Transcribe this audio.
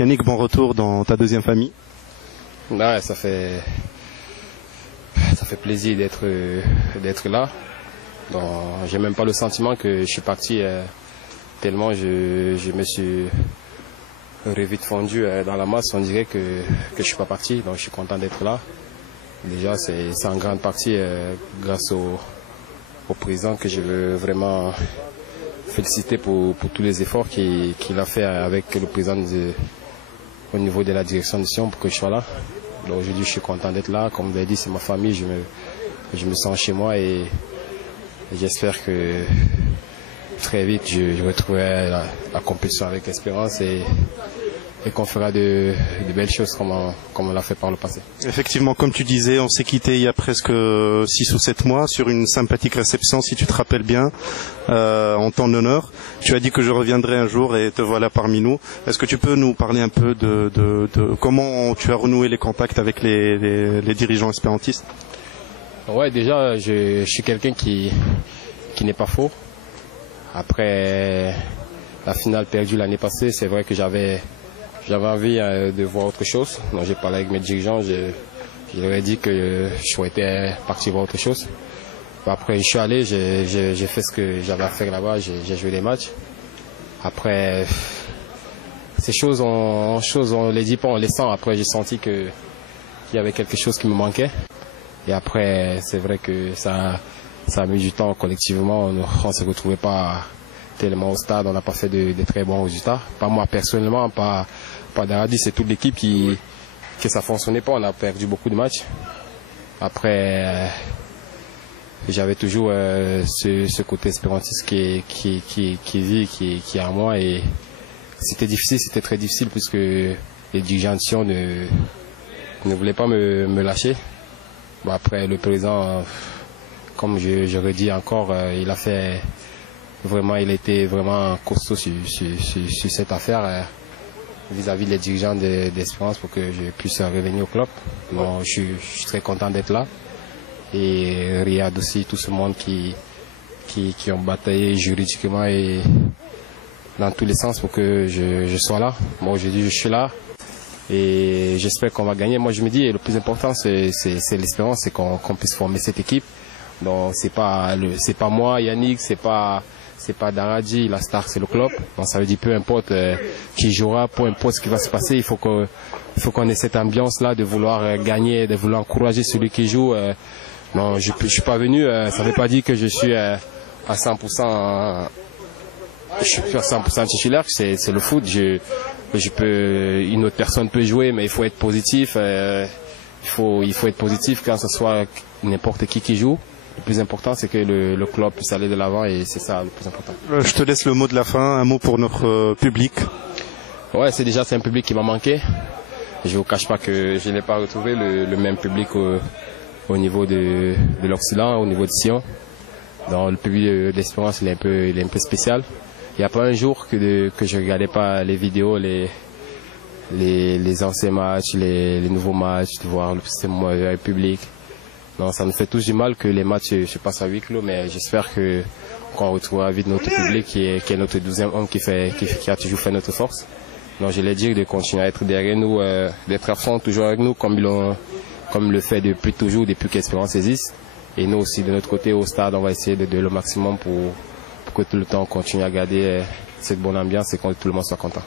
Yannick, bon retour dans ta deuxième famille. Ouais, ça fait plaisir d'être là. J'ai même pas le sentiment que je suis parti tellement je me suis vite fondu dans la masse. On dirait que je suis pas parti, donc je suis content d'être là. Déjà, c'est en grande partie grâce au président que je veux vraiment féliciter pour tous les efforts qu'il a fait avec le président au niveau de la direction de Sion pour que je sois là. Donc aujourd'hui, je suis content d'être là. Comme vous l'avez dit, c'est ma famille, je me sens chez moi et j'espère que très vite, je retrouverai la compétition avec Espérance et qu'on fera de belles choses comme on l'a fait par le passé. Effectivement, comme tu disais, on s'est quitté il y a presque 6 ou 7 mois sur une sympathique réception, si tu te rappelles bien, en ton honneur. Tu as dit que je reviendrai un jour et te voilà parmi nous. Est-ce que tu peux nous parler un peu de comment tu as renoué les contacts avec les dirigeants espérantistes? Ouais, déjà, je suis quelqu'un qui n'est pas faux. Après la finale perdue l'année passée, c'est vrai que j'avais envie de voir autre chose. Donc j'ai parlé avec mes dirigeants, je leur ai dit que je souhaitais partir voir autre chose. Après je suis allé, j'ai fait ce que j'avais à faire là-bas, j'ai joué des matchs. Après, ces choses, on les dit pas, on les sent. Après j'ai senti qu'il y avait quelque chose qui me manquait. Et après, c'est vrai que ça a mis du temps collectivement. On ne se retrouvait pas tellement au stade, on n'a pas fait de très bons résultats. Pas moi personnellement, pas Daradi, c'est toute l'équipe que ça ne fonctionnait pas. On a perdu beaucoup de matchs. Après, j'avais toujours ce côté espérantiste qui est en moi. Et c'était difficile, c'était très difficile puisque les dirigeants de Sion ne voulaient pas me lâcher. Bon, après, le président, comme je redis encore, il a été vraiment costaud sur cette affaire vis-à-vis des dirigeants d'Espérance pour que je puisse revenir au club. Bon, je suis très content d'être là. Et Riyad aussi, tout ce monde qui ont bataillé juridiquement et dans tous les sens pour que je sois là. Bon, aujourd'hui, je suis là. Et j'espère qu'on va gagner. Moi, je me dis, le plus important, c'est l'espérance, c'est qu'on puisse former cette équipe. Donc, c'est pas moi, Yannick, c'est pas Daradi, la star, c'est le club. Donc, ça veut dire peu importe qui jouera, peu importe ce qui va se passer, il faut qu'on ait cette ambiance-là de vouloir gagner, de vouloir encourager celui qui joue. Non, je suis pas venu. Ça veut pas dire que je suis à 100%. Je suis à 100% titulaire. C'est le foot. Une autre personne peut jouer, mais il faut être positif. Il faut être positif quand ce soit n'importe qui joue. Le plus important, c'est que le club puisse aller de l'avant et c'est ça le plus important. Je te laisse le mot de la fin, un mot pour notre public. Ouais, c'est un public qui m'a manqué. Je ne vous cache pas que je n'ai pas retrouvé le même public au niveau de l'Occident, au niveau de Sion. Donc, le public d'Espérance, il est un peu spécial. Il n'y a pas un jour que je ne regardais pas les vidéos, les anciens matchs, les nouveaux matchs, de voir le système public. Non, ça nous fait tous du mal que les matchs se passent à huis clos, mais j'espère qu'on retrouvera vite notre public qui est notre 12e homme qui a toujours fait notre force. Donc je l'ai dit de continuer à être derrière nous, d'être à fond toujours avec nous comme le fait depuis toujours, depuis qu'Espérance existe. Et nous aussi de notre côté au stade, on va essayer de le maximum pour que tout le temps on continue à garder cette bonne ambiance et que tout le monde soit content.